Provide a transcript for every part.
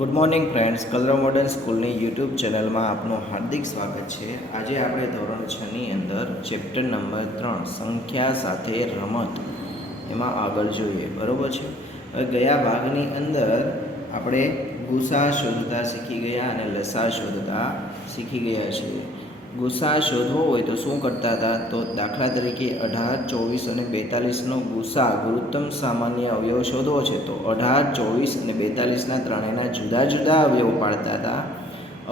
Good morning friends, કલરવ modern સ્કૂલની YouTube ચેનલમાં આપનું હાર્દિક સ્વાગત છે। આજે આપણે ધોરણ 6ની અંદર ચેપ્ટર નંબર 3 સંખ્યા સાથે રમત એમાં આગળ જોઈએ, બરાબર છે। હવે ગયા ભાગની અંદર આપણે ગુસા શોધતા શીખી ગયા અને લસા શોધતા શીખી ગયા છીએ। ગુસા શોધવો હોય તો શું કરતા હતા? તો દાખલા તરીકે 18, 24 અને 42નો ગુસા ગુરુત્તમ સામાન્ય અવયવ શોધવો છે તો 18, 24 અને 42ના ત્રણેયના જુદા જુદા અવયવ પાડતા હતા,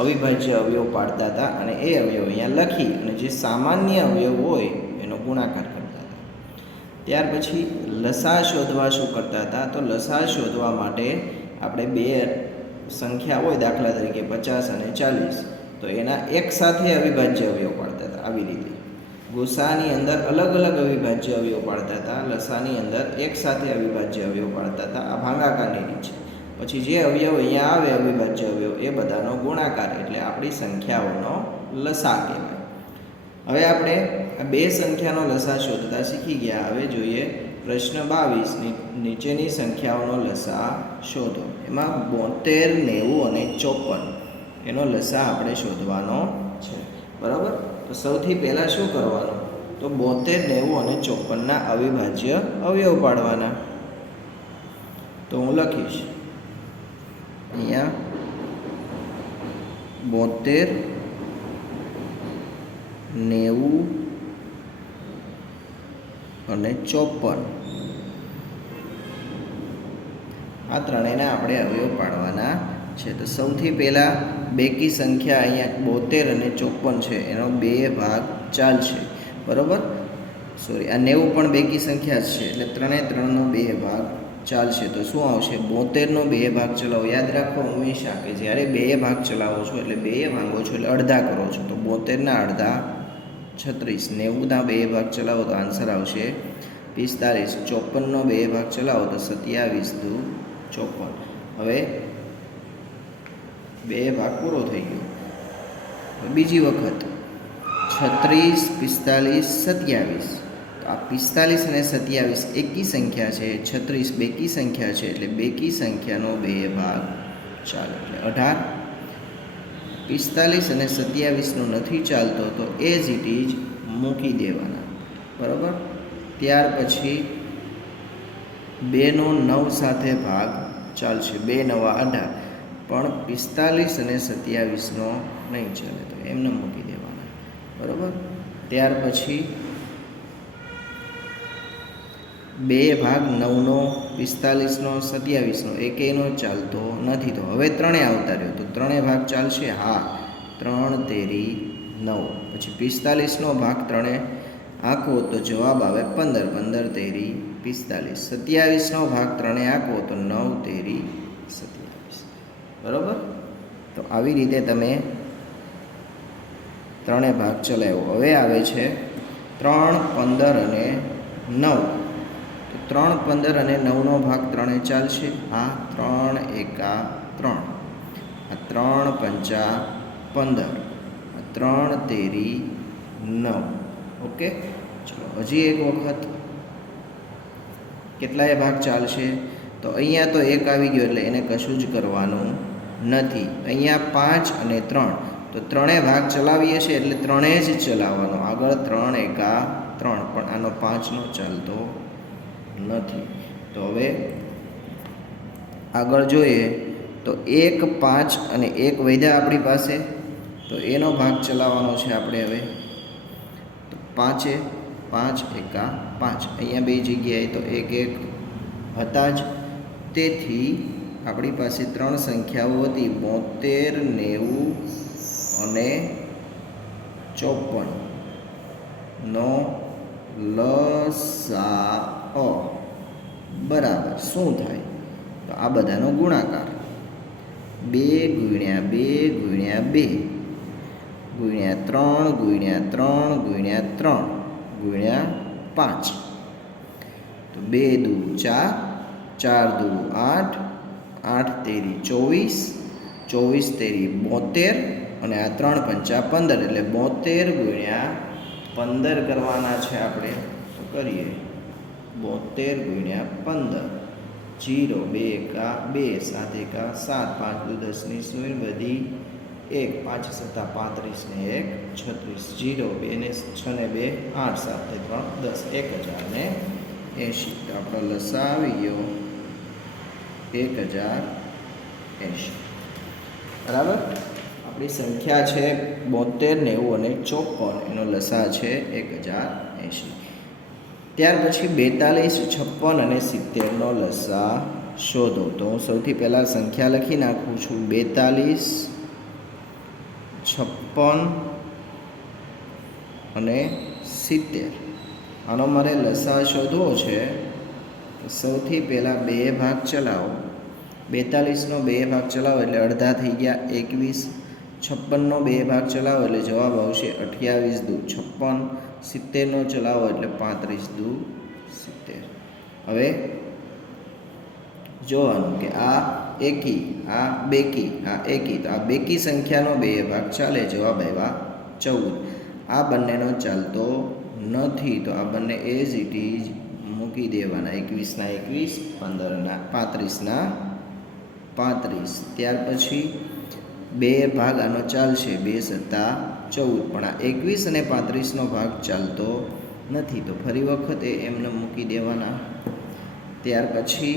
અવિભાજ્ય અવયવ પાડતા હતા અને એ અવયવ અહીંયા લખી અને જે સામાન્ય અવયવ હોય એનો ગુણાકાર કરતા હતા। ત્યાર પછી લસા શોધવા શું કરતા હતા? તો લસા શોધવા માટે આપણે બે સંખ્યા હોય, દાખલા તરીકે 50 અને 40, તો એના એક સાથે અવિભાજ્ય અવયવ પાડતા હતા। આવી રીતે ગુસાની અંદર અલગ અલગ અવિભાજ્ય અવયવ પાડતા હતા, લસાની અંદર એક સાથે અવિભાજ્ય અવયવ પાડતા હતા। આ ભાગાકારની રીત છે। પછી જે અવયવ અહીંયા આવે અવિભાજ્ય અવયવ એ બધાનો ગુણાકાર એટલે આપણી સંખ્યાઓનો લસા કહેવાય। હવે આપણે આ બે સંખ્યાનો લસા શોધતા શીખી ગયા। હવે જોઈએ પ્રશ્ન 22, નીચેની સંખ્યાઓનો લસા શોધો। એમાં 72, 90 અને 54 એનો લસા આપણે શોધવાનો છે, બરાબર। તો સૌથી પહેલાં શું કરવાનું? તો 72, 90 અને 54ના અવિભાજ્ય અવયવ પાડવાના। તો હું લખીશ અહીંયા 72, 90 અને 54 આ ત્રણેયના આપણે અવયવ પાડવાના છે। તો સૌથી પહેલાં બેકી સંખ્યા અહીંયા 72 અને 54 છે, એનો બે ભાગ ચાલશે, બરાબર। સોરી, આ 90 પણ બેકી સંખ્યા જ છે એટલે ત્રણનો બે ભાગ ચાલશે। તો શું આવશે? 72નો બે ભાગ ચલાવો। યાદ રાખો હંમેશા કે જ્યારે બે ભાગ ચલાવો છો એટલે બે ભાગો છો એટલે અડધા કરો છો। તો 72ના અડધા 36, 90ના બે ભાગ ચલાવો તો આન્સર આવશે 45, 54નો બે ભાગ ચલાવો તો 27 દુ 54। હવે બે ભાગ પૂરો થઈ ગયો। બીજી વખત 36, 45, 27, તો આ 45 અને 27 એકી સંખ્યા છે, 36 બેકી સંખ્યા છે એટલે બેકી સંખ્યાનો બે ભાગ ચાલે એટલે 18। 45 અને 27નો નથી ચાલતો તો એઝ ઇટ ઇઝ મૂકી દેવાના, બરાબર। ત્યાર પછી 2નો 9 સાથે ભાગ ચાલશે, 2 9 18, પણ 45 અને 27નો નહીં ચાલે તો એમને મૂકી દેવાના, બરાબર। ત્યાર પછી 2 ભાગ 9નો, 45નો, 27નો એકેયનો ચાલતો નથી તો હવે ત્રણેય આવતા રહ્યો તો ત્રણેય ભાગ ચાલશે, હા। 3 તેરી 9, પછી 45નો ભાગ ત્રણે આંકવો તો જવાબ આવે 15, 15 તેરી 45, 27નો ભાગ ત્રણે આંકવો તો 9 તેરી 27, બરાબર। તો આવી રીતે તમે ત્રણે ભાગ ચલાવ્યો। હવે આવે છે 3, 15 અને 9, તો 3, 15 અને 9નો ભાગ ત્રણે ચાલશે, હા। 3 એકા 3, આ 3 પંચા 15, 3 તેરી 9, ઓકે। ચલો હજી એક વખત કેટલાય ભાગ ચાલશે? તો અહીંયા તો એક આવી ગયો એટલે એને કશું જ કરવાનું નથી। અહીંયા 5 અને 3, તો ત્રણેય ભાગ ચલાવીએ છીએ એટલે ત્રણેય જ ચલાવવાનો। આગળ 3 એકા 3, પણ આનો 5નો ચાલતો નથી। તો હવે આગળ જોઈએ તો 1, 5 અને 1 વધ્યા આપણી પાસે, તો એનો ભાગ ચલાવવાનો છે આપણે હવે। તો 5 એકા 5, અહીંયા બે જગ્યાએ તો 1 1 હતા જ, તેથી આપણી પાસે ત્રણ સંખ્યાઓ હતી 72, 90 અને 54 નો લસાઅ બરાબર શું થાય? તો આ બધાનો ગુણાકાર 2 ગુણ્યા 2 ગુણ્યા 2 ગુણ્યા 3 ગુણ્યા 3 ગુણ્યા 3 ગુણ્યા 5, તો 2 દુ 4, 4 દુ 8, 8 તેરી 24, 24 તેરી 72 અને આ 3 પંચા 15 એટલે 72 ગુણ્યા 15 કરવાના છે આપણે। તો કરીએ 72 ગુણ્યા 15, 0 2 એકા 2 7 એકા 7 5 દુ 10 ની 0 વધી 1 5 સત્તા 35 ને 1 36 0 2 ને 6 ને 2 8 7 ને 3 10 1080 તો આપણો લસા આવી ગયો 1080 બરાબર. આપણી સંખ્યા છે 72 90 અને 54 એનો લસા છે 1080. ત્યાર પછી 42 56 અને 70નો લસા શોધો. તો હું સૌથી પહેલાં સંખ્યા લખી નાખું છું 42 56 અને 70. આનો મારે લસા શોધવો છે. તો સૌથી પહેલાં 2 ભાગ ચલાવો. 42નો 2 ભાગ ચલાવો એટલે અડધા થઈ ગયા 21. 56નો 2 ભાગ ચલાવો એટલે જવાબ આવશે 28 દુ 56. 70નો ચલાવો એટલે 35 દુ 70. હવે જોવાનું કે આ એકી, આ બેકી, આ એકી, તો આ બેકી સંખ્યાનો 2 ભાગ ચાલે, જવાબ આવ્યા 14. આ બંનેનો ચાલતો નથી તો આ બંને એઝ ઇટ ઇઝ મૂકી દેવાના. 21 ના 21, 15 ના 35 ના 35. ત્યાર પછી 2 ભાગ આનો ચાલશે, 2 સત્તા 14, પણ આ 21 અને 35નો ભાગ ચાલતો નથી તો ફરી વખત એમને મૂકી દેવાના. ત્યાર પછી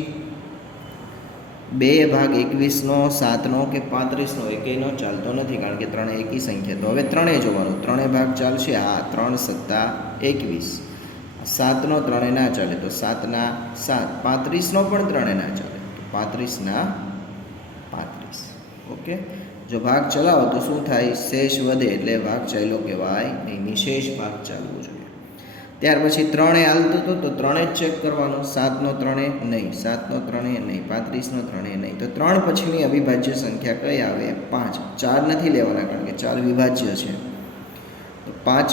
2 ભાગ 21નો 7નો કે 35નો એકેયનો ચાલતો નથી કારણ કે ત્રણે એકી સંખ્યા. તો હવે ત્રણે જોવાનું, ત્રણે ભાગ ચાલશે. આ 3 સત્તા 21. 7નો ત્રણે ના ચાલે તો 7 ના 7. 35નો પણ ત્રણે ના ચાલે તો 35 ના 35. ઓકે. જો ભાગ ચલાવો તો શું થાય? શેષ વધે એટલે ભાગ ચાલ્યો કહેવાય નહીં, નિશેષ ભાગ ચાલવો જોઈએ. ત્યાર પછી ત્રણે હાલતું હતું તો ત્રણે જ ચેક કરવાનું. 7નો ત્રણે નહીં, 7નો ત્રણે નહીં, 35નો ત્રણે નહીં. તો 3 પછીની અવિભાજ્ય સંખ્યા કઈ આવે? 5. 4 નથી લેવાના કારણ કે 4 વિભાજ્ય છે. તો 5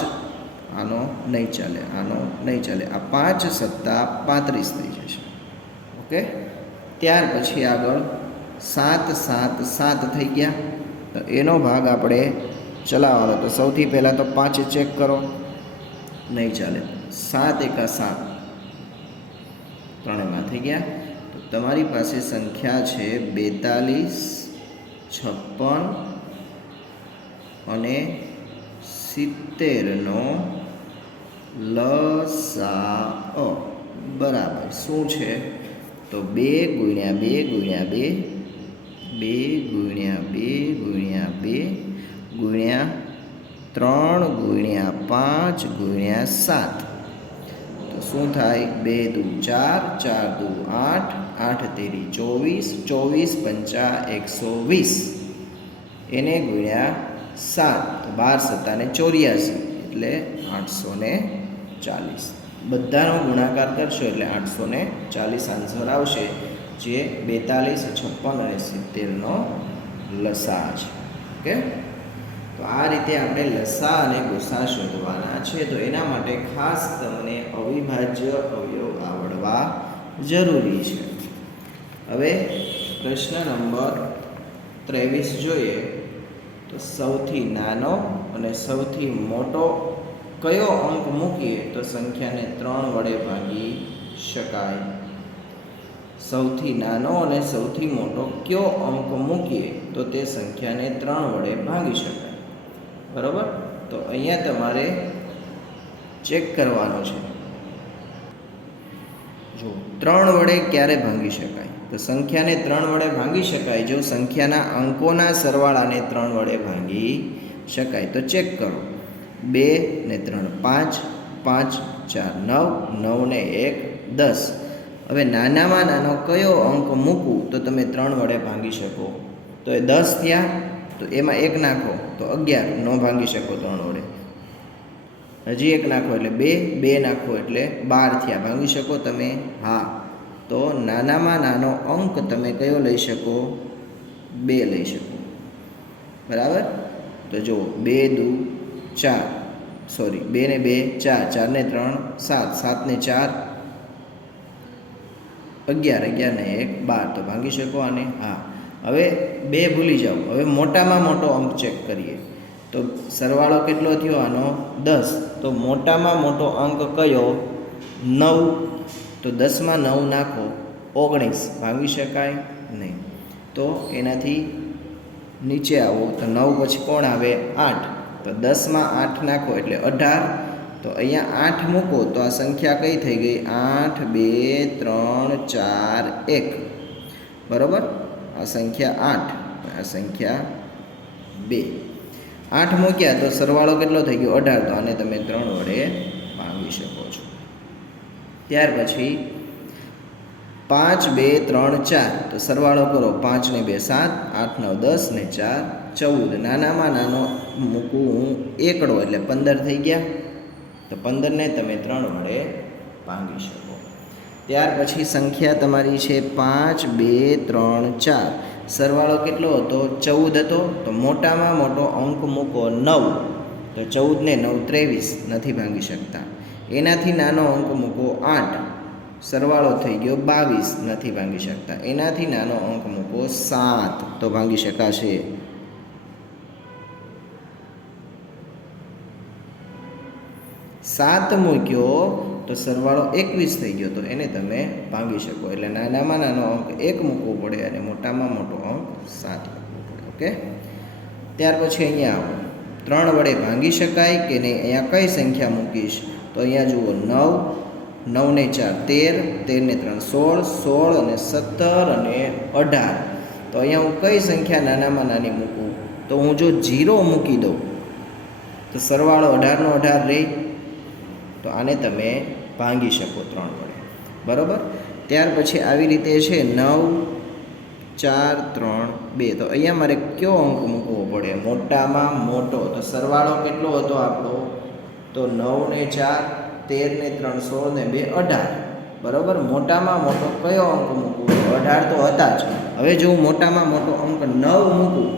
આનો નહીં ચાલે, આનો નહીં ચાલે. આ 5 સત્તા 35 થઈ જશે. ઓકે. ત્યાર પછી આગળ 7 7 7 થઈ ગયા તો એનો ભાગ આપણે ચલાવવાનો. તો સૌથી પહેલાં તો 5 ચેક કરો, નહીં ચાલે. 7 એકા 7, ત્રણેમાં થઈ ગયા. તો તમારી પાસે સંખ્યા છે 42 56 અને 70નો લસાઅ બરાબર શું છે? તો 2 ગુણ્યા 2 ગુણ્યા 2, 2 ગુણ્યા 2 ગુણ્યા 2 ગુણ્યા 3 ગુણ્યા 5 ગુણ્યા 7. તો શું થાય? 2 દુ 4, 4 દુ 8, 8 તેરી 24, 24 પંચા 120. એને ગુણ્યા 7 તો 12 સત્તા ને 84 એટલે 840. બધાનો ગુણાકાર કરશો એટલે 840 આન્સર આવશે, જે 42 56 અને 70નો લસા છે. ઓકે. તો આ રીતે આપણે લસા અને ગુસા શોધવાના છે. તો એના માટે ખાસ તમને અવિભાજ્ય અવયવ આવડવા જરૂરી છે. હવે પ્રશ્ન નંબર 23 જોઈએ. તો સૌથી નાનો અને સૌથી મોટો કયો અંક મૂકીએ તો સંખ્યાને 3 વડે ભાગી શકાય? સૌથી નાનો અને સૌથી મોટો કયો અંક મૂકીએ તો તે સંખ્યાને 3 વડે ભાગી શકાય? બરાબર. તો અહીંયા તમારે ચેક કરવાનું છે. જો 3 વડે ક્યારે ભાગી શકાય? તો સંખ્યાને 3 વડે ભાગી શકાય જો સંખ્યાના અંકોના સરવાળાને 3 વડે ભાગી શકાય. તો ચેક કરો. 2 ને 3 5, 5 4 9, 9 ને 1 10. હવે નાનામાં નાનો કયો અંક મૂકવું તો તમે 3 વડે ભાગી શકો? તો એ 10 થયા તો એમાં 1 નાખો તો 11, ન ભાગી શકો 3 વડે. હજી 1 નાખો એટલે 2, 2 નાખો એટલે 12 થયા. ભાગી શકો તમે? હા. તો નાનામાં નાનો અંક તમે કયો લઈ શકો? 2 લઈ શકો. બરાબર. તો જુઓ 2 દુ 4, સોરી 2 ને 2 4, 4 ને 3 7, 7 ને 4 11, 11 ને 1 12. તો ભાગી શકો આને? હા. હવે 2 ભૂલી જાઓ. હવે મોટામાં મોટો અંક ચેક કરીએ. તો સરવાળો કેટલો થયો આનો? 10. તો મોટામાં મોટો અંક કયો? 9. તો 10માં 9 નાખો 19 ભાંગી શકાય નહીં. તો એનાથી નીચે આવો તો 9 પછી કોણ આવે? 8. તો 10માં 8 નાખો એટલે 18. તો અહીંયા 8 મૂકો તો આ સંખ્યા કઈ થઈ ગઈ? 8, 2, 3, 4, 1. બરાબર? આ સંખ્યા 8, આ સંખ્યા 2. 8 મૂક્યા તો સરવાળો કેટલો થઈ ગયો? 18. તો આને તમે 3 વડે ભાંગી શકો છો. ત્યાર પછી 5, 2, 3, 4. તો સરવાળો કરો. 5 ને 2 7, 8 9 10 ને 4 14. નાનામાં નાનો મૂકું હું એકડો એટલે 15 થઈ ગયા. તો 15 ને તમે 3 વડે ભાંગી શકો. ત્યાર પછી સંખ્યા તમારી છે 5, 2, 3, 4. સરવાળો કેટલો હતો? 14 હતો. તો મોટામાં મોટો અંક મૂકો 9. તો 14 ને 9 23, નથી ભાંગી શકતા. એનાથી નાનો અંક મૂકો 8. સરવાળો થઈ ગયો 22, નથી ભાંગી શકતા. એનાથી નાનો અંક મૂકો 7, તો ભાંગી શકાશે. 7 મૂક્યો તો સરવાળો 21 થઈ ગયો. તો એને તમે ભાંગી શકો. એટલે નાનામાં નાનો અંક 1 મૂકવો પડે અને મોટામાં મોટો અંક 7 મૂકવો પડે. ઓકે. ત્યાર પછી અહીંયા આવો. 3 વડે ભાંગી શકાય કે નહીં? અહીંયા કઈ સંખ્યા મૂકીશ? તો અહીંયા જુઓ 9, 9 ને 4 13, 13 ને 3 16, 16 અને 17 અને 18. તો અહીંયા હું કઈ સંખ્યા નાનામાં નાની મૂકું? તો હું જો 0 મૂકી દઉં તો સરવાળો 18 નો 18 રહે. તો આને તમે ભાંગી શકો 3 વડે. બરાબર? ત્યાર પછી આવી રીતે છે 9, 4, 3, 2. તો અહીંયા મારે કયો અંક મૂકવો પડે? મોટામાં મોટો. તો સરવાળો કેટલો હતો આપણો? તો 9 ને 4, 13 ને 3 16 ને 2 18. બરાબર? મોટામાં મોટો કયો અંક મૂકવો? 18 તો હતા જ. હવે જો હું મોટામાં મોટો અંક 9 મૂકું,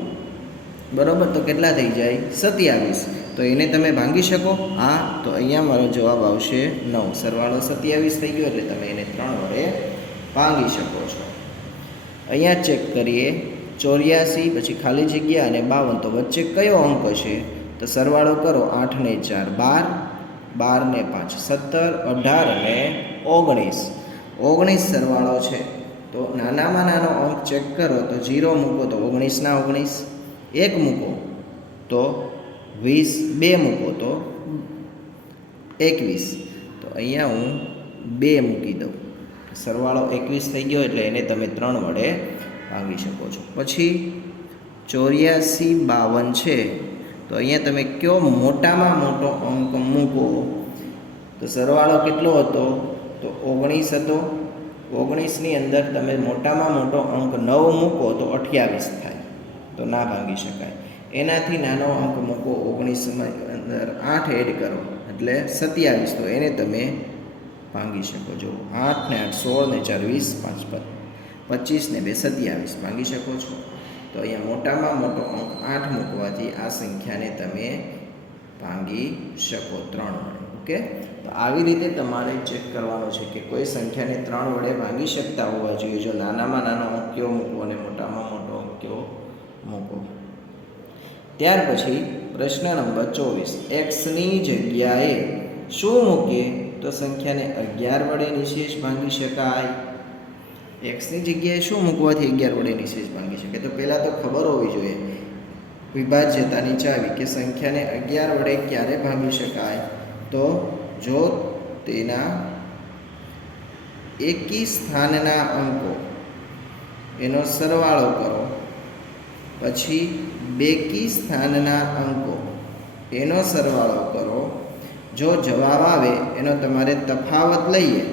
બરાબર, તો કેટલા થઈ જાય? 27. તો એને તમે ભાંગી શકો? હા. તો અહીંયા મારો જવાબ આવશે 9. સરવાળો 27 થઈ ગયો એટલે તમે એને 3 વડે ભાંગી શકો છો. અહીંયા ચેક કરીએ 84, પછી ખાલી જગ્યા અને 52. તો વચ્ચે કયો અંક છે? તો સરવાળો કરો. 8 ને 4 12, 12 ને 5 17, 18 અને 19. 19 સરવાળો છે. તો નાનામાં નાનો અંક ચેક કરો તો 0 મૂકો તો 19 ના 19, 1 મૂકો તો 20, 2 મૂકો તો 21. તો અહીંયા હું 2 મૂકી દઉં. સરવાળો 21 થઈ ગયો એટલે એને તમે 3 વડે ભાંગી શકો છો. પછી 84, 52 છે. તો અહીંયા તમે કયો મોટામાં મોટો અંક મૂકો? તો સરવાળો કેટલો હતો? તો 19 હતો. 19ની અંદર તમે મોટામાં મોટો અંક 9 મૂકો તો 28 થાય. તો ના ભાંગી શકાય. એનાથી નાનો અંક મૂકો 19ની અંદર 8 એડ કરો એટલે 27. તો એને તમે ભાંગી શકો. જો 8 ને 8 16 ને 4 20, 5 25 ને 2 27 ભાંગી શકો છો. તો અહીંયા મોટામાં મોટો અંક 8 મૂકવાથી આ સંખ્યાને તમે ભાંગી શકો 3 વડે. ઓકે. તો આવી રીતે તમારે ચેક કરવાનું છે કે કોઈ સંખ્યાને 3 વડે ભાંગી શકતા હોવા જોઈએ. જો નાનામાં નાનો અંક કયો મૂકો અને મોટામાં મોટો અંક કયો મૂકો. ત્યાર પછી પ્રશ્ન નંબર 24. એક્સની જગ્યાએ શું મૂકીએ તો સંખ્યાને 11 વડે નિશેષ ભાંગી શકાય? એક્સની જગ્યાએ શું મૂકવાથી 11 વડે નિશેષ ભાંગી શકાય? તો પહેલાં તો ખબર હોવી જોઈએ વિભાજ્યતાની ચાવી કે સંખ્યાને 11 વડે ક્યારે ભાંગી શકાય? તો જો તેના એકી સ્થાનના અંકો એનો સરવાળો કરો, પછી બેકી સ્થાનના અંકો એનો સરવાળો કરો. જો જવાબ આવે એનો તમારે તફાવત લઈએ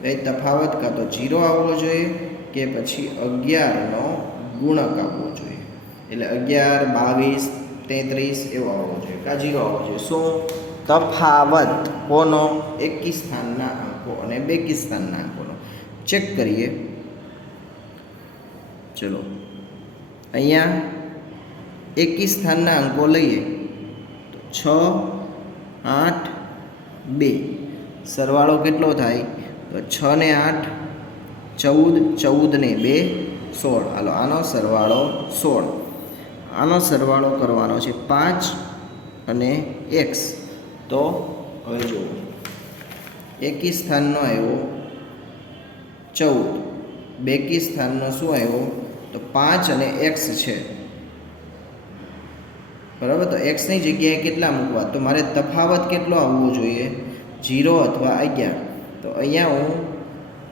તો એ તફાવત કાં તો 0 આવવો જોઈએ કે પછી 11નો ગુણક આવવો જોઈએ. એટલે 11, 22, 33 એવો આવવો જોઈએ કાં 0 આવવો જોઈએ. શું? તફાવત કોનો? એકી સ્થાનના અંકો અને બેકી સ્થાનના અંકોનો. ચેક કરીએ. ચલો અહીંયા એકી સ્થાનના અંકો લઈએ તો 6, 8, 2. સરવાળો કેટલો થાય? તો 6 ને 8 14, 14 ને 2 16. હાલો આનો સરવાળો 16. આનો સરવાળો કરવાનો છે 5 અને x. તો હવે જુઓ એકી સ્થાનનો આવ્યો 14 બેકી સ્થાનનો શું આવ્યો તો 5 અને x છે, બરાબર. તો એક્સની જગ્યાએ કેટલા મૂકવા, તો મારે તફાવત કેટલો આવવો જોઈએ 0 અથવા 11. તો અહીંયા હું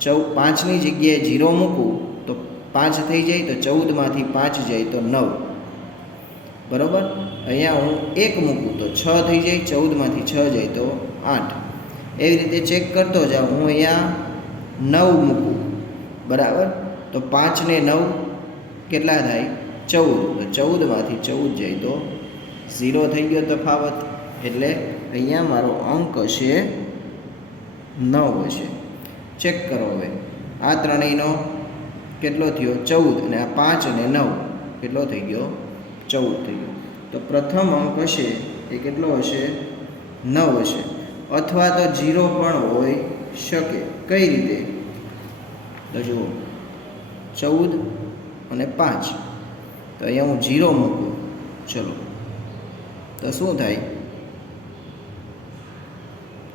5ની જગ્યાએ 0 મૂકું તો 5 થઈ જાય, તો 14માંથી 5 જાય તો 9, બરાબર. અહીંયા હું 1 મૂકું તો 6 થઈ જાય, 14માંથી 6 જાય તો 8. એવી રીતે ચેક કરતો જાઉં. હું અહીંયા 9 મૂકું, બરાબર. તો 5 ને 9 કેટલા થાય 14, તો 14માંથી 14 જાય તો 0 થઈ ગયો તફાવત. એટલે અહીંયા મારો અંક હશે 9 હશે. ચેક કરો હવે, આ ત્રણેયનો કેટલો થયો 14, અને આ 5 અને 9 કેટલો થઈ ગયો 14 થઈ ગયો. તો પ્રથમ અંક હશે એ કેટલો હશે 9 હશે, અથવા તો 0 પણ હોઈ શકે. કઈ રીતે, તો જુઓ 14 અને 5, તો અહીંયા હું 0 મૂકું, ચલો તો શું થાય,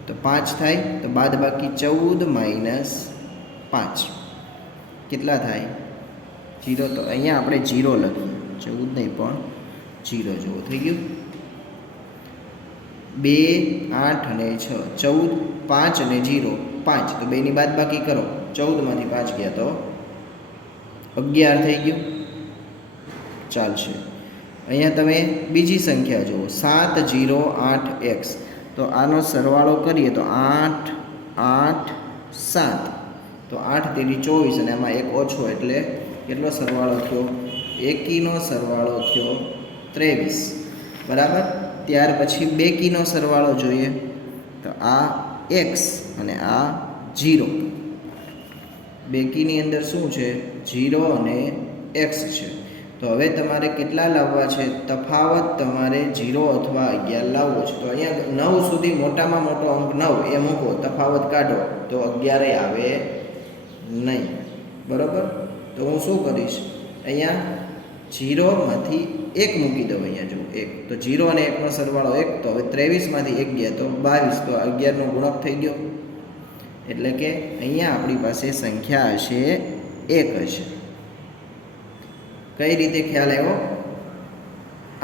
તો 5 થાય, તો બાદ બાકી 14 - 5 કેટલા થાય 0. તો અહીંયા આપણે 0 લખીએ, 14 નહીં પણ 0. જુઓ થઈ ગયું. 2, 8 અને 6, 14, 5 અને 0, 5. તો બેની બાદ બાકી કરો, 14માંથી 5 ગયા તો 11 થઈ ગયું, ચાલશે. અહીંયા તમે બીજી સંખ્યા જુઓ 7, 0, 8, x. તો આનો સરવાળો કરીએ તો 8, 8, 7. તો 8 તેરી 24, અને આમાં 1 ઓછો એટલે કેટલો સરવાળો થયો, એકીનો સરવાળો થયો 23, બરાબર. ત્યાર પછી બેકીનો સરવાળો જોઈએ, તો આ x અને આ 0. બેકીની અંદર શું છે 0 અને x છે. તો હવે તમારે કેટલા લાવવા છે, તફાવત તમારે 0 અથવા 11 લાવવો છે. તો અહીંયા 9 સુધી મોટામાં મોટો અંક 9 એ મૂકો, તફાવત કાઢો તો 11 આવે નહીં, બરાબર. તો હું શું કરીશ, અહીંયા 0માંથી 1 મૂકી દઉં. અહીંયા જો 1, તો 0 અને 1નો સરવાળો 1, તો હવે 23માંથી 1 ગયા તો 22, તો 11નો ગુણક થઈ ગયો. એટલે કે અહીંયા આપણી પાસે સંખ્યા હશે 1 હશે. કઈ રીતે ખ્યાલ આવ્યો,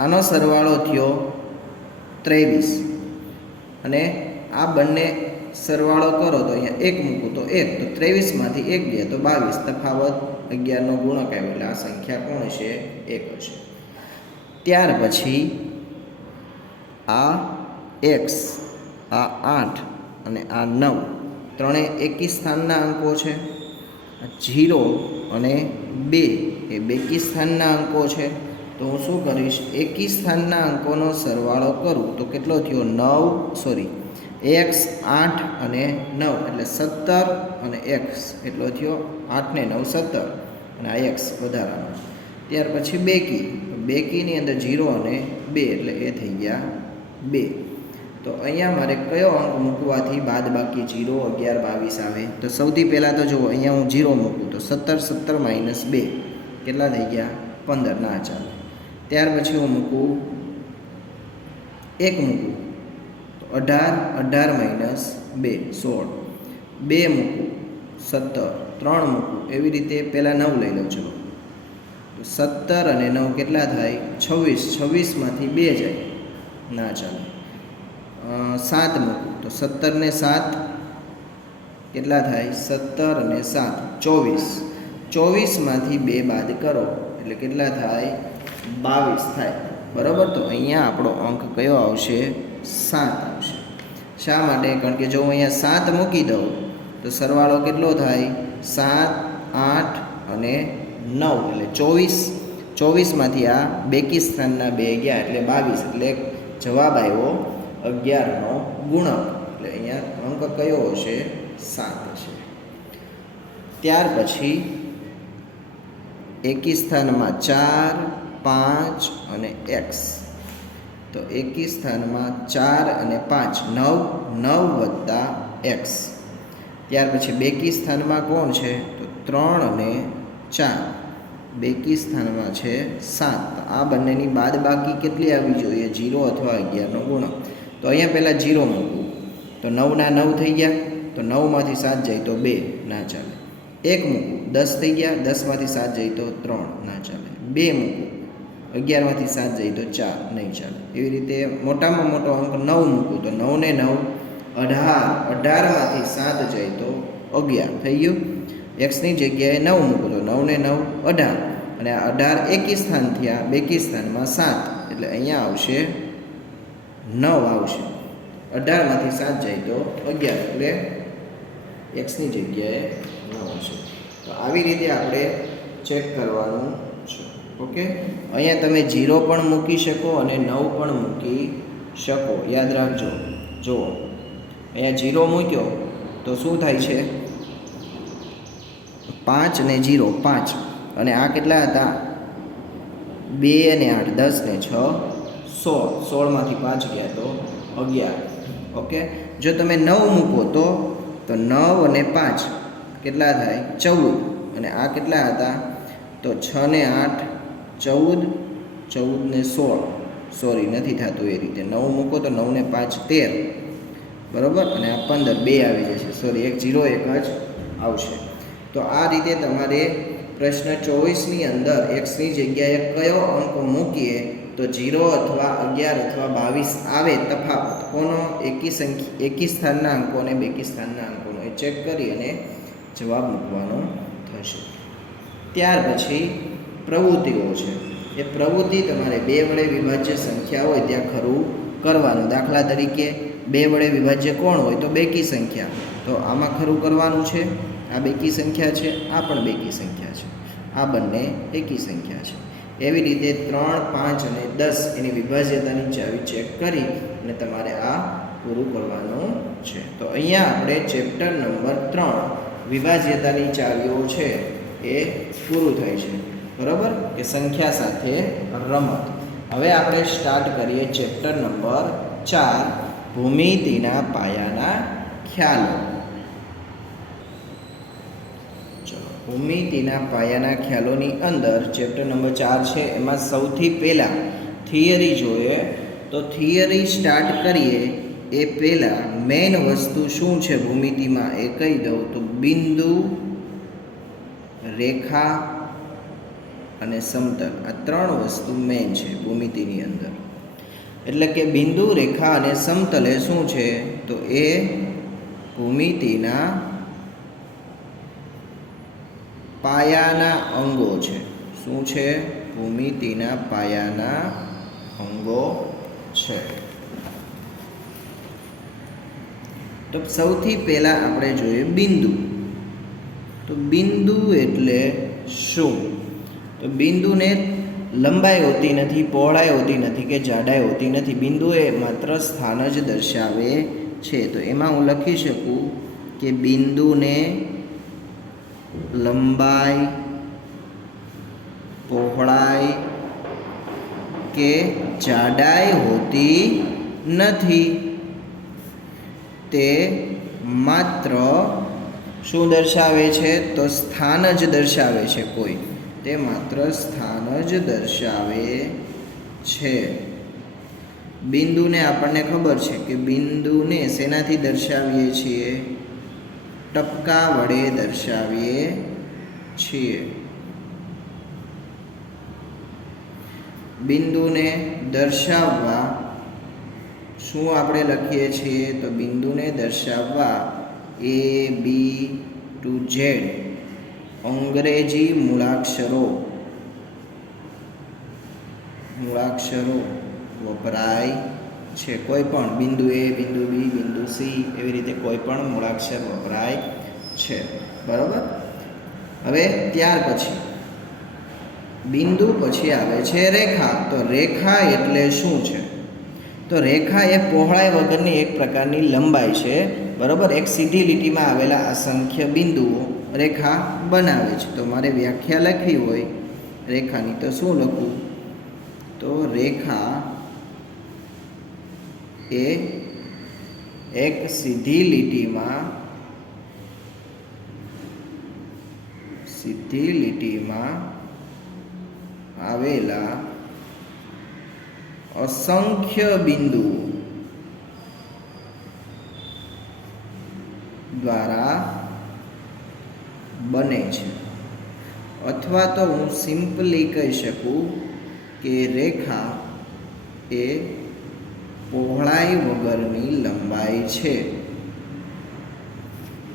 આનો સરવાળો થયો 23, અને આ બંને સરવાળો કરો તો અહીંયા 1 મૂકું તો 1, તો 23માંથી 1 ગયા તો 22, તફાવત 11નો ગુણક આવ્યો. એટલે આ સંખ્યા કોણ હશે 1 હશે. ત્યાર પછી આ x, આ 8 અને આ 9 ત્રણેય એકી સ્થાનના અંકો છે. 0 અને 2 એ બેકી સ્થાનના અંકો છે. તો હું શું કરીશ, એકી સ્થાનના અંકોનો સરવાળો કરું તો કેટલો થયો 9, x 8 અને 9 એટલે 17, અને x એટલો થયો 8 ને 9 17, અને આ x વધારાનો. ત્યાર પછી બેકીની અંદર 0 અને 2 એટલે એ થઈ ગયા 2. તો અહીંયા મારે કયો અંક મૂકવાથી બાદ બાકી 0, 11, 22 આવે, તો સૌથી પહેલાં તો જુઓ અહીંયા હું 0 મૂકું તો 17, 17 - 2 કેટલા થઈ ગયા 15, ના ચાલે. ત્યાર પછી હું મૂકું 1 મૂકું તો 18, 18 - 2 16, 2 મૂકું 17, 3 મૂકું, એવી રીતે પહેલાં 9 લઈ લઉં. ચલો તો 17 અને 9 કેટલા થાય 26, 26માંથી 2 જાય, ના ચાલે. 7 મૂકું તો 17 ને 7 કેટલા થાય 17 અને 7 24, 24માંથી 2 બાદ કરો એટલે કેટલા થાય 22 થાય, બરાબર. તો અહીંયા આપણો અંક કયો આવશે 7 આવશે. શા માટે, કારણ કે જો હું અહીંયા 7 મૂકી દઉં તો સરવાળો કેટલો થાય 7, 8 અને 9 એટલે 24, 24માંથી આ બેકી સ્થાનના 2 ગયા એટલે 22, એટલે જવાબ આવ્યો 11નો ગુણક. એટલે અહીંયા અંક કયો હશે 7 હશે. ત્યાર પછી એકી સ્થાનમાં 4, 5 અને x. તો એકી સ્થાનમાં 4 અને 5 9, 9 વત્તા x. ત્યાર પછી બેકી સ્થાનમાં કોણ છે તો 3 અને 4, બેકી સ્થાનમાં છે 7. તો આ બંનેની બાદ બાકી કેટલી આવવી જોઈએ 0 અથવા 11નો ગુણક. તો અહીંયા પહેલાં 0 મૂકવું તો 9 ના 9 થઈ ગયા, તો 9માંથી 7 જાય તો 2, ના ચાલે. 1 મૂકું 10 થઈ ગયા, 10માંથી 7 જાય તો 3 ના ચાલે, 2 મૂકું 11માંથી 7 જાય તો 4 નહીં ચાલે. એવી રીતે મોટામાં મોટો અંક 9 મૂકું તો 9 ને 9 18, 18માંથી 7 જાય તો 11 થઈ ગયું. એક્સની જગ્યાએ 9 મૂકું તો 9 ને 9 18, અને આ 18 એકી સ્થાન થયા, બેકી સ્થાનમાં 7 એટલે અહીંયા આવશે 9 આવશે. 18માંથી 7 જાય તો 11 એટલે એક્સની જગ્યાએ 9 આવશે. તો આવી રીતે આપણે ચેક કરવાનું છે. ઓકે, અહીંયા તમે 0 પણ મૂકી શકો અને 9 પણ મૂકી શકો, યાદ રાખજો. જુઓ અહીંયા 0 મૂક્યો તો શું થાય છે, 5 ને 0 5, અને આ કેટલા હતા 2 અને 8 10 ને 6 16, 16માંથી 5 ગયા તો 11. ઓકે, જો તમે 9 મૂકો તો 9 અને 5 કેટલા થાય 14, અને આ કેટલા હતા તો 6 ને 8 14, 14 ને 16, સોરી નથી થતું એ રીતે. 9 મૂકો તો 9 ને 5 13, બરાબર, અને આ 15, 2 આવી જશે, સોરી 1 0 1 જ આવશે. તો આ રીતે તમારે પ્રશ્ન 24ની અંદર એક્સની જગ્યાએ કયો અંક મૂકીએ તો 0 અથવા 11 અથવા 22 આવે તફાવત, કોનો એકી સ્થાનના અંકો અને બેકી સ્થાનના અંકોનો, એ ચેક કરી અને જવાબ મૂકવાનો થશે. ત્યાર પછી પ્રવૃત્તિઓ છે. એ પ્રવૃત્તિ તમારે 2 વડે વિભાજ્ય સંખ્યા હોય ત્યાં ખરું કરવાનું. દાખલા તરીકે 2 વડે વિભાજ્ય કોણ હોય તો બેકી સંખ્યા, તો આમાં ખરું કરવાનું છે. આ બેકી સંખ્યા છે, આ પણ બેકી સંખ્યા છે, આ બંને એકી સંખ્યા છે. એવી રીતે 3, 5 અને 10 એની વિભાજ્યતાની ચાવી ચેક કરી અને તમારે આ પૂરું કરવાનું છે. તો અહીંયા આપણે ચેપ્ટર નંબર 3 વિભાજ્યતાની ચાવીઓ છે એ પૂરું થાય છે, બરાબર, કે સંખ્યા સાથે રમત. હવે આપણે સ્ટાર્ટ કરીએ ચેપ્ટર નંબર 4 ભૂમિતિના પાયાના ખ્યાલો. ભૂમિતિના પાયાના ખ્યાલોની અંદર ચેપ્ટર નંબર 4 છે, એમાં સૌથી પહેલાં થિયરી જોઈએ. તો થિયરી સ્ટાર્ટ કરીએ એ પહેલાં મેઇન વસ્તુ શું છે ભૂમિતિમાં એ કહી દઉં તો બિંદુ, રેખા અને સમતલ, આ 3 વસ્તુ મેઇન છે ભૂમિતિની અંદર. એટલે કે બિંદુ, રેખા અને સમતલ એ શું છે તો એ ભૂમિતિના પાયાના અંગો છે. શું છે? ભૂમિતિના પાયાના અંગો છે. તો સૌથી પહેલા આપણે જોઈએ બિંદુ. તો બિંદુ એટલે શું? તો બિંદુને લંબાઈ હોતી નથી, પહોળાઈ હોતી નથી કે જાડાઈ હોતી નથી. બિંદુ એ માત્ર સ્થાન જ દર્શાવે છે. તો એમાં હું લખી શકું કે બિંદુને લંબાઈ, પહોળાઈ કે જાડાઈ હોતી નથી. તે માત્ર શું દર્શાવે છે? તો સ્થાન જ દર્શાવે છે. કોઈ તે માત્ર સ્થાન જ દર્શાવે છે. બિંદુને આપણને ખબર છે કે બિંદુને શેનાથી દર્શાવીએ છીએ? ટપકા વડે દર્શાવીએ છીએ. બિંદુને દર્શાવવા શું આપણે લખીએ છીએ? તો બિંદુને દર્શાવવા A, B to Z અંગ્રેજી મૂળાક્ષરો વપરાય છે. કોઈ પણ બિંદુ A, બિંદુ B, બિંદુ C એવી રીતે કોઈ પણ મૂળાક્ષર વપરાય છે. બરાબર. હવે ત્યાર પછી બિંદુ પછી આવે છે રેખા. તો રેખા એટલે શું છે? તો રેખા એ પહોળાઈ વગરની એક પ્રકારની લંબાઈ છે. બરાબર. એક સીધી લીટીમાં આવેલા અસંખ્ય બિંદુઓ રેખા બનાવે છે. તો મારે વ્યાખ્યા લખવી હોય રેખાની તો શું લખું? તો રેખા એ એક સીધી લીટીમાં આવેલા અસંખ્ય બિંદુઓ દ્વારા બને છે, અથવા તો હું સિમ્પલી કહી શકું કે રેખા એ પહોળાઈ વગરની લંબાઈ છે.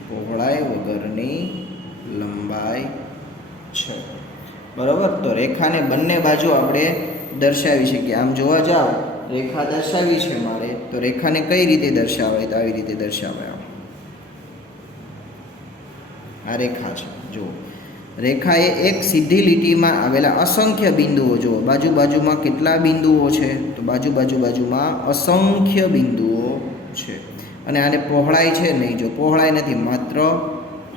પહોળાઈ વગરની લંબાઈ છે. બરાબર. તો રેખાને બંને બાજુ આપણે દર્શાવી શકીએ. આમ જોવા જાઓ, રેખા દર્શાવી છે મારે, તો રેખાને કઈ રીતે દર્શાવાય? તો આવી રીતે દર્શાવાય. આ રેખા છે. જુઓ, રેખા એ એક સીધી લીટીમાં આવેલા અસંખ્ય બિંદુઓ. જુઓ, બાજુ બાજુમાં કેટલા બિંદુઓ છે? તો બાજુમાં અસંખ્ય બિંદુઓ છે. અને આને પહોળાઈ છે નહીં. જો પહોળાઈ નથી, માત્ર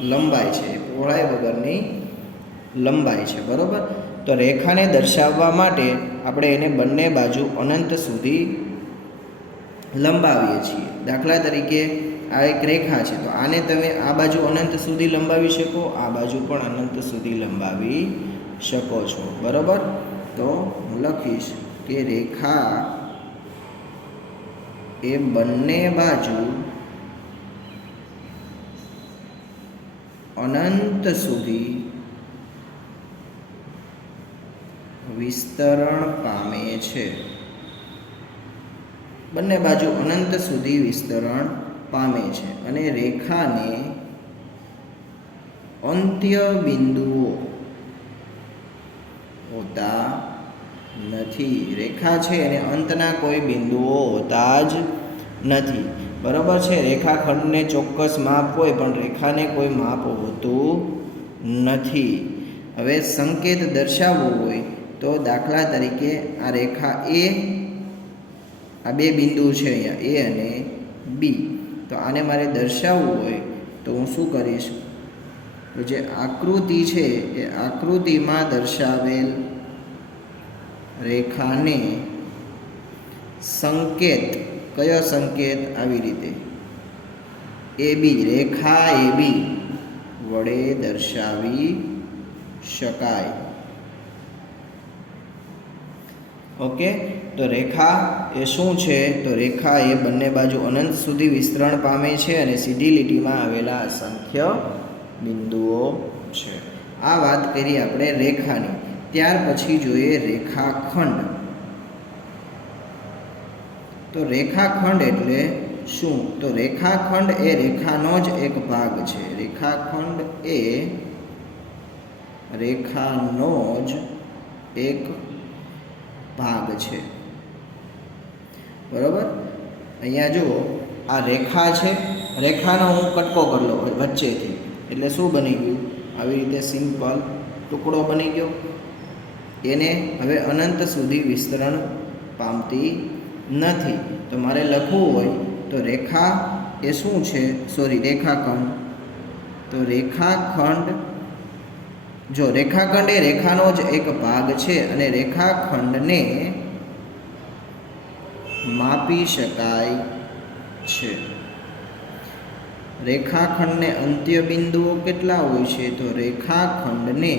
લંબાઈ છે. પહોળાઈ વગરની લંબાઈ છે. બરાબર. તો રેખાને દર્શાવવા માટે આપણે એને બંને બાજુ અનંત સુધી લંબાવીએ છીએ. દાખલા તરીકે આ એક રેખા છે, તો આને તમે આ બાજુ અનંત સુધી લંબાવી શકો, આ બાજુ પણ અનંત સુધી લંબાવી શકો છો. બરાબર. તો હું લખીશ કે રેખા એ બંને બાજુ અનંત સુધી વિસ્તરણ પામે છે. બંને બાજુ અનંત સુધી વિસ્તરણ પામે છે. અને રેખાને અંત્ય બિંદુઓ હોતા નથી. રેખા છે એને અંતના કોઈ બિંદુઓ હોતા જ નથી. બરાબર છે. રેખાખંડને ચોક્કસ માપ હોય, પણ રેખાને કોઈ માપ હોતું નથી. હવે સંકેત દર્શાવવો હોય તો દાખલા તરીકે આ રેખા એ, આ બે બિંદુ છે અહીંયા, એ અને બી. તો આને મારે દર્શાવવું હોય તો હું શું કરીશ? તો જે આકૃતિ છે એ આકૃતિમાં દર્શાવેલ રેખાને સંકેત, કયો સંકેત? આવી રીતે એ બી, રેખા એ બી વડે દર્શાવી શકાય. ઓકે. તો રેખા એ શું છે? તો રેખા એ બંને બાજુ અનંત સુધી વિસ્તરણ પામે છે અને સીધી લીટીમાં આવેલા અસંખ્ય બિંદુઓ છે. આ વાત કરી આપણે રેખાની. ત્યાર પછી જોઈએ રેખાખંડ. તો રેખાખંડ એટલે શું? તો રેખાખંડ એ રેખાનો જ એક ભાગ છે. રેખાખંડ એ રેખાનો જ એક ભાગ છે. બરાબર. અહીંયા જુઓ, આ રેખા છે, રેખાનો હું કટકો કરી લઉં વચ્ચેથી, એટલે શું બની ગયું? આવી રીતે સિમ્પલ ટુકડો બની ગયો. એને હવે અનંત સુધી વિસ્તરણ પામતી નથી. તો મારે લખવું હોય તો રેખા એ શું છે? રેખાખંડ. તો રેખાખંડ, જો રેખાખંડ એ રેખાનો જ એક ભાગ છે અને રેખાખંડને માપી શકાય છે. રેખાખંડને અંત્ય બિંદુઓ કેટલા હોય છે? તો રેખાખંડને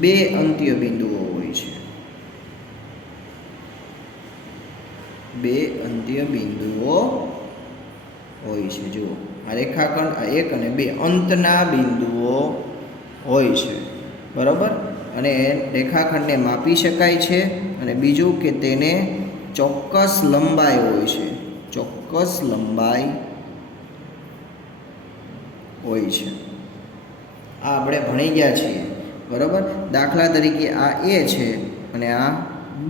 બે અંત્ય બિંદુઓ હોય છે. બે અંત્ય બિંદુઓ હોય છે. જુઓ, આ રેખાખંડ આ એક અને બે અંતના બિંદુઓ હોય છે. બરાબર. અને રેખાખંડને માપી શકાય છે. અને બીજું કે તેને ચોક્કસ લંબાઈ હોય છે. ચોક્કસ લંબાઈ હોય છે. આ આપણે ભણી ગયા છીએ. બરાબર. દાખલા તરીકે આ એ છે અને આ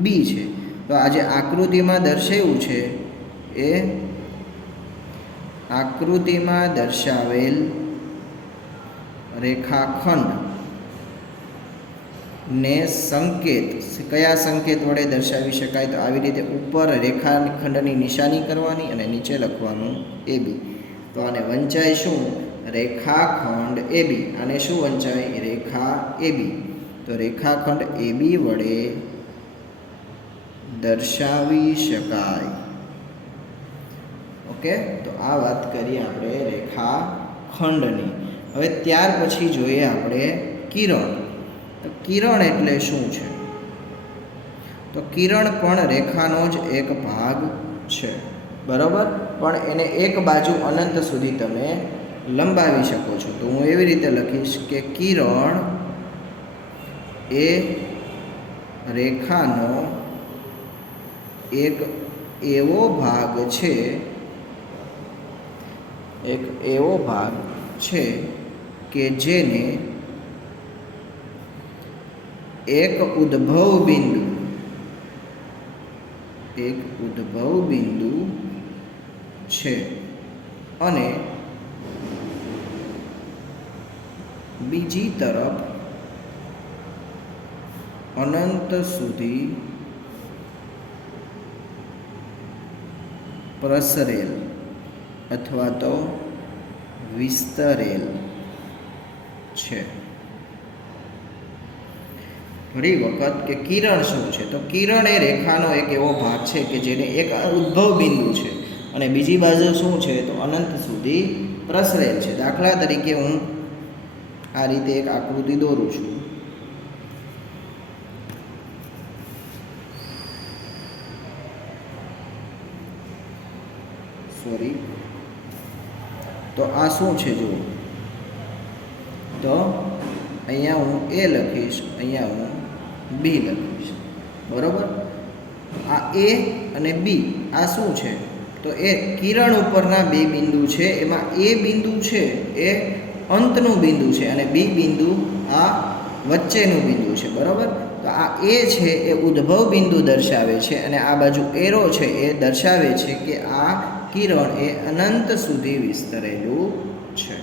બી છે. તો આ જે આકૃતિમાં દર્શાવ્યું છે એ આકૃતિમાં દર્શાવેલ રેખાખંડ ને સંકેત, કયા સંકેત વડે દર્શાવી શકાય? તો આવી રીતે ઉપર રેખાખંડની નિશાની કરવાની અને નીચે લખવાનું એ બી. તો આને વંચાય શું? રેખાખંડ એ બી. આને શું વંચાય? રેખા એ બી. તો રેખાખંડ એ બી વડે દર્શાવી શકાય. ઓકે. તો આ વાત કરીએ આપણે રેખાખંડની. હવે ત્યાર પછી જોઈએ આપણે કિરણ. તો કિરણ એટલે શું છે? તો કિરણ પણ રેખાનો જ એક ભાગ છે. બરાબર. પણ એને એક બાજુ અનંત સુધી તમે લંબાવી શકો છો. તો હું એવી રીતે લખીશ કે કિરણ એ રેખાનો એક એવો ભાગ છે, કે જેને એક ઉદ્ભવ બિંદુ છે અને બીજી તરફ અનંત સુધી પ્રસરેલ અથવા તો વિસ્તરેલ છે. ઘણી વખત કે કિરણ શું છે? તો કિરણ એ રેખાનો એક એવો ભાગ છે કે જેને એક ઉદ્ભવ બિંદુ છે અને બીજી બાજુ શું છે? તો અનંત સુધી પ્રસરેલ છે. દાખલા તરીકે હું આ રીતે એક આકૃતિ દોરું છું. તો આ શું છે જુઓ. તો અહીંયા હું એ લખીશ, અહીંયા હું બી લખીશ. બરાબર? આ એ અને બી આ શું છે? તો એ કિરણ ઉપરના બે બિંદુ છે. એમાં એ બિંદુ છે એ અંતનું બિંદુ છે અને બી બિંદુ આ વચ્ચેનું બિંદુ છે. બરાબર? તો આ એ છે એ ઉદ્ભવ બિંદુ દર્શાવે છે અને આ બાજુ એરો છે એ દર્શાવે છે કે આ કિરણ એ અનંત સુધી વિસ્તરેલું છે.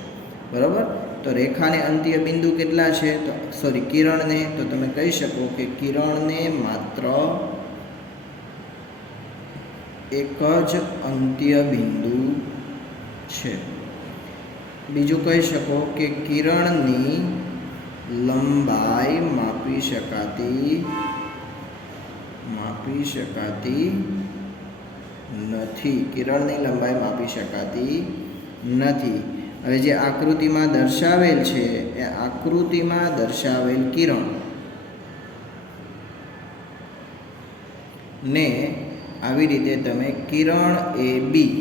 બરાબર? તો રેખાને અંત્ય બિંદુ કેટલા છે? તો કિરણને તો તમે કહી શકો કે કિરણને માત્ર એક જ અંત્ય બિંદુ છે. બીજું કહી શકો કે કિરણની લંબાઈ માપી શકાતી નથી. કિરણની લંબાઈ માપી શકાતી નથી. હવે જે આકૃતિમાં દર્શાવેલ છે એ આકૃતિમાં દર્શાવેલ કિરણ ને આવી રીતે તમે કિરણ એ બી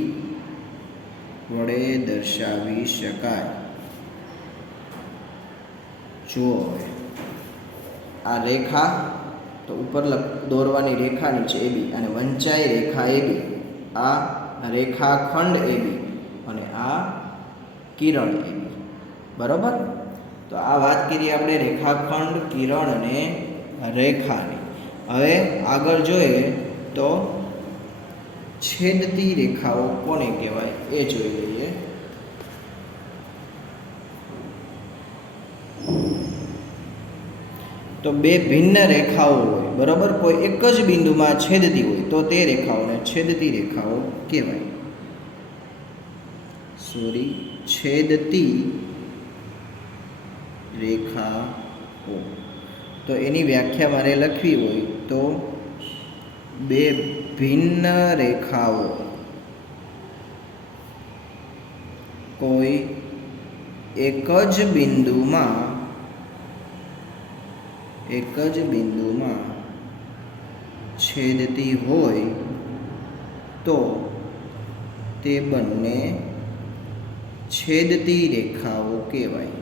વડે દર્શાવી શકાય. જુઓ આ રેખા તો ઉપર દોરવાની રેખા નીચે એ બી અને વંચાઈ રેખા એ બી, આ રેખાખંડ એ બી અને આ કિરણ એ બી. બરાબર? તો આ વાત કરી આપણે રેખાખંડ, કિરણ અને રેખાની. હવે આગળ જોઈએ તો છેદતી રેખાઓ કોને કહેવાય એ જોઈ લઈએ. તો બે ભિન્ન રેખાઓ હોય, બરાબર, કોઈ એક જ બિંદુમાં છેદતી હોય તો તે રેખાઓને છેદતી રેખાઓ કહેવાય. છેદતી રેખાઓ. તો એની વ્યાખ્યા મારે લખવી હોય તો બે ભિન્ન રેખાઓ કોઈ એક જ બિંદુમાં છેદતી હોય તો તે બંને છેદતી રેખાઓ કહેવાય.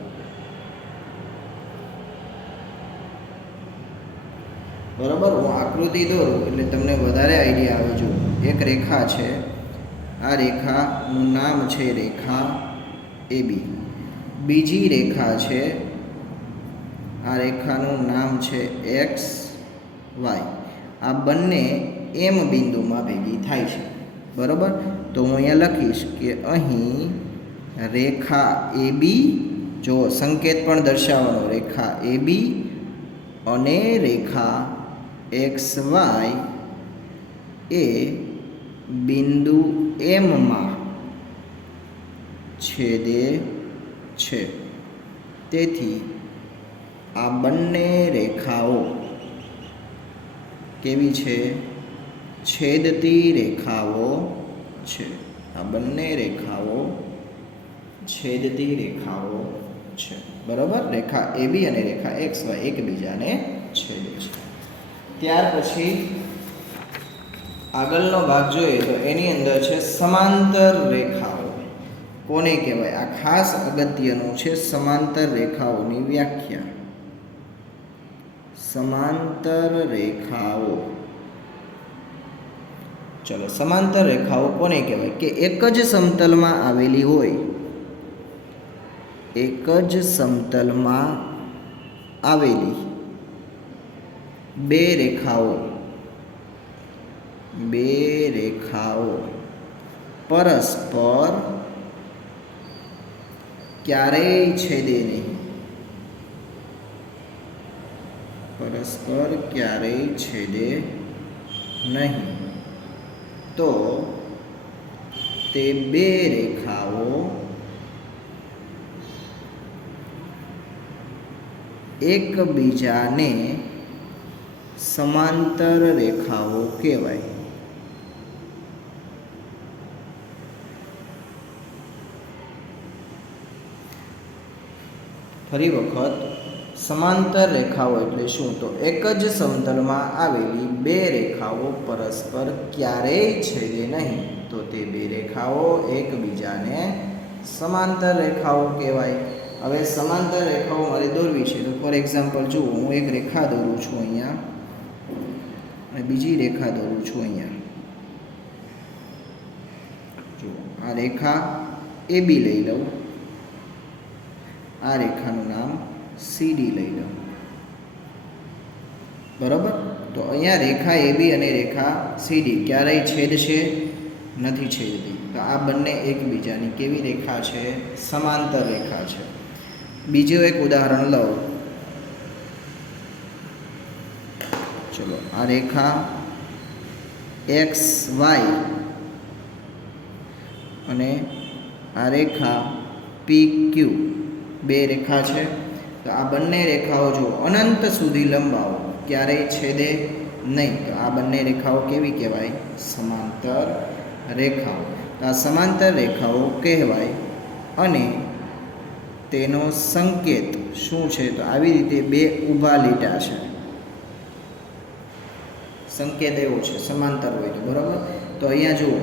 બરાબર? હું આકૃતિ દોરું એટલે તમને વધારે આઈડિયા આવે. જો એક રેખા છે, આ રેખાનું નામ છે રેખા એ બી. બીજી રેખા છે, આ રેખાનું નામ છે એક્સ વાય. આ બંને એમ બિંદુમાં ભેગી થાય છે. બરાબર? તો હું અહીંયા લખીશ કે અહીં રેખા એ બી, જો સંકેત પણ દર્શાવવાનો, રેખા એ બી અને રેખા એક્સ વાય એ બિંદુ એમમાં છેદે છે. તેથી આ બંને રેખાઓ કેવી છે? છેદતી રેખાઓ છે. આ બંને રેખાઓ છેદતી રેખાઓ છે. બરાબર? રેખા એ બી અને રેખા એક્સ વાય એકબીજાને છેદે છે. ત્યાર પછી આગળનો ભાગ જોઈએ તો એની અંદર છે સમાંતર રેખાઓ. કોને કહેવાય? આ ખાસ અગત્યનું છે. સમાંતર રેખાઓની વ્યાખ્યા. સમાંતર રેખાઓ. ચલો, સમાંતર રેખાઓ કોને કહેવાય? કે એક જ સમતલમાં આવેલી હોય, એક જ સમતલમાં આવેલી બે રેખાઓ પરસ્પર ક્યારેય છેદે નહીં. પરસ્પર ક્યારેય છેદે નહીં તો તે બે રેખાઓ એકબીજાને સમાંતર રેખાઓ કહેવાય. ફરી વખત, સમાંતર રેખાઓ એટલે શું? તો એક જ સમતલમાં આવેલી બે રેખાઓ પરસ્પર ક્યારેય છેદે નહીં તો તે બે રેખાઓ એકબીજાને સમાંતર રેખાઓ કહેવાય. હવે સમાંતર રેખાઓ મારે દોરવી છે તો ફોર એક્ઝામ્પલ જુઓ, હું એક રેખા દોરું છું અહીંયા અને બીજી રેખા દોરું છું અહીંયા. જુઓ, આ રેખા AB લઈ લઉં, આ રેખાનું નામ CD લઈ લઉં. બરાબર? તો અહીંયા રેખા AB અને રેખા CD ક્યારેય છેદશે નથી છેદતી. તો આ બંને એકબીજાની કેવી રેખા છે? સમાંતર રેખા છે. બીજું એક ઉદાહરણ લઉં. ચલો, આ રેખા XY અને આ રેખા PQ બે રેખા છે. તો આ બંને રેખાઓ જો અનંત સુધી લંબાવો, ક્યારેય છેદે નહીં. તો આ બંને રેખાઓ કેવી કહેવાય? સમાંતર રેખાઓ. તો આ સમાંતર રેખાઓ કહેવાય. અને તેનો સંકેત શું છે? તો આવી રીતે બે ઊભા લીટા છે, સંકેત એવો છે સમાંતર હોય તો. બરાબર? તો અહીંયા જુઓ,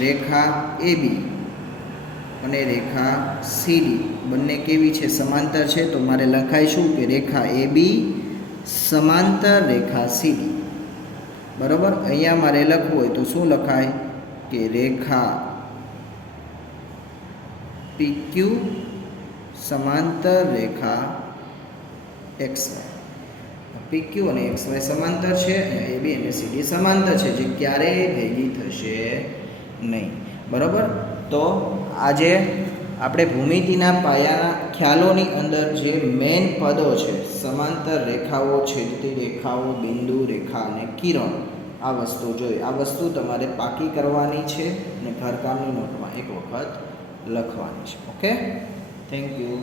રેખા AB અને રેખા CD બંને કેવી છે? સમાંતર છે. તો મારે લખાય શું? કે રેખા AB સમાંતર રેખા CD. બરાબર? અહીંયા મારે લખવું હોય તો શું લખાય? કે રેખા PQ સમાંતર રેખા XY. PQ અને XY સમાંતર છે, અહીંયા AB અને CD સમાંતર છે, જે ક્યારેય ભેગી થશે નહીં. બરાબર? તો આજે આપણે ભૂમિતિના પાયાના ખ્યાલોની અંદર જે મેઇન પદો છે, સમાંતર રેખાઓ, છેદતી રેખાઓ, બિંદુ રેખા અને કિરણ, આ વસ્તુ જોઈ. આ વસ્તુ તમારે પાકી કરવાની છે અને ઘરકામની નોટમાં એક વખત લખવાની છે. Okay, thank you.